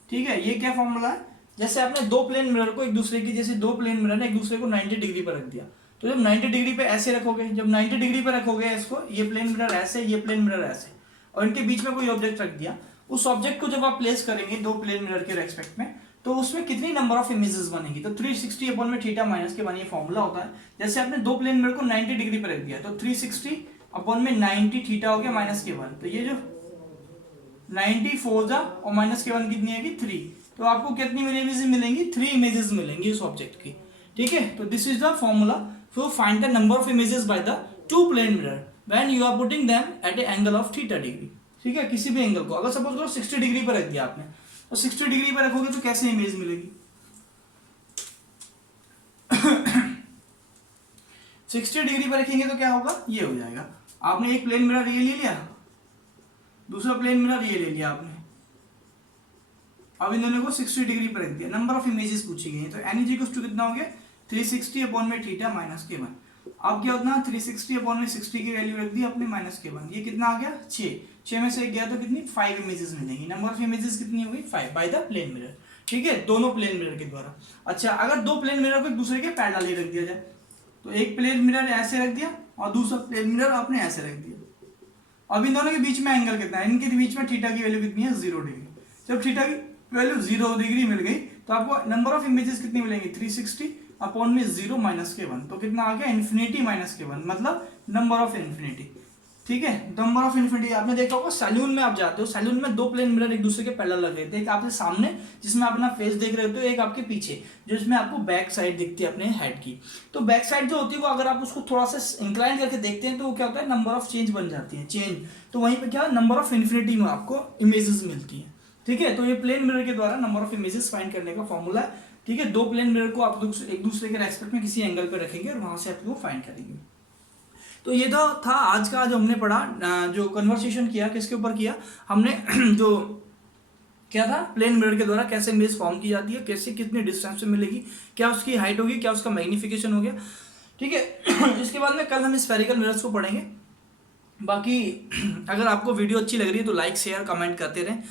ठीक है। ये क्या फॉर्मूला है? जैसे आपने दो प्लेन मिरर को एक दूसरे की, जैसे दो प्लेन मिरर ने एक दूसरे को 90 डिग्री पर रख दिया, तो जब 90 डिग्री पे ऐसे रखोगे, जब 90 डिग्री पे रखोगे इसको, ये प्लेन मिरर ऐसे, ये प्लेन मिरर ऐसे, और इनके बीच में कोई ऑब्जेक्ट रख दिया, उस ऑब्जेक्ट को जब आप प्लेस करेंगे दो प्लेन मिरर के रेस्पेक्ट में, तो उसमें कितनी नंबर ऑफ इमेजेस बनेगी? तो 360 अपॉन में थीटा माइनस के ये फॉर्मूला होता है। जैसे आपने दो प्लेन मिरर को 90 डिग्री पर रख दिया तो 360 अपॉन में 90 थीटा हो गया माइनस के 1, तो ये जो 90 4 जा और माइनस के 1 कितनी आएगी? 3। तो आपको कितनी इमेजेस मिलेंगी? 3 इमेजेस मिलेंगी उस ऑब्जेक्ट की, ठीक है। तो this is the formula for find the number of images by the two plane mirror when you are putting them at a angle of theta degree, ठीक है। किसी भी एंगल को, अगर सपोज करो 60 डिग्री पर रख दिया आपने, तो 60 डिग्री पर रखोगे तो कैसे इमेज मिलेगी? 60 डिग्री पर रखेंगे तो क्या होगा? ये हो जाएगा। आपने एक प्लेन मिरर ये ले लिया, दूसरा प्लेन मिरर ये ले लिया आपने, अब इन दोनों को 60 डिग्री पर रख दिया, नंबर ऑफ इमेजेस पूछी गई है, तो एन इज इक्वल टू कितना हो गया? 360 अपॉन में थीटा माइनस के 1। अब क्या होता है? 360 अपॉन में 60 की वैल्यू रख दी आपने माइनस के 1, ये कितना आ गया? 6 में से गया तो कितनी? 5 इमेजेस मिलेंगी। नंबर ऑफ इमेजेस कितनी होगी? 5 बाय द प्लेन मिरर, ठीक है, दोनों प्लेन मिरर के द्वारा। अच्छा, अगर दो प्लेन मिरर को एक दूसरे के पैरेलल ही रख दिया जाए, तो एक प्लेन मिरर ऐसे रख दिया और दूसरा प्लेन मिरर आपने ऐसे रख दिया, अब इन दोनों के बीच में एंगल कितना है? इनके बीच में थीटा की वैल्यू कितनी है? 0 डिग्री। जब थीटा की वैल्यू 0 डिग्री मिल गई तो आपको नंबर ऑफ इमेजेस कितनी मिलेंगी? 360 अपॉन में 0 माइनस के 1, तो कितना आ गया? इन्फिनिटी माइनस के 1, मतलब नंबर ऑफ इन्फिनिटी। ठीक है, नंबर ऑफ इन्फिनिटी आपने देखा होगा, सैलून में आप जाते हो, सैलून में दो प्लेन मिरर एक दूसरे के पैरेलल लगे थे, एक आपके सामने जिसमें आप अपना फेस देख रहे होते हो, एक आपके पीछे जिसमें आपको बैक साइड दिखती है अपने हेड की। तो बैक साइड जो होती है वो अगर आप उसको थोड़ा सा इंक्लाइन करके देखते हैं तो वो क्या होता है, नंबर ऑफ चेंज बन जाती है, चेंज। तो वहीं पर क्या, नंबर ऑफ इन्फिनिटी में आपको इमेजेस मिलती है। ठीक है, तो ये प्लेन मिरर के द्वारा नंबर ऑफ इमेजेस फाइंड करने का फॉर्मूला है। ठीक है, दो प्लेन मिरर को आप एक दूसरे के रेस्पेक्ट में किसी एंगल पे रखेंगे और वहां से आप वो फाइंड करेंगे। तो ये तो था आज का जो हमने पढ़ा, जो कन्वर्सेशन किया किसके ऊपर किया हमने जो क्या था, प्लेन मिरर के द्वारा कैसे इमेज फॉर्म की जाती है, कैसे कितने डिस्टेंस पे मिलेगी, क्या उसकी हाइट होगी, क्या उसका मैग्निफिकेशन हो गया। ठीक है इसके बाद में कल हम स्फेरिकल मिरर्स को पढ़ेंगे। बाकी अगर आपको वीडियो अच्छी लग रही है तो लाइक शेयर कमेंट करते रहें।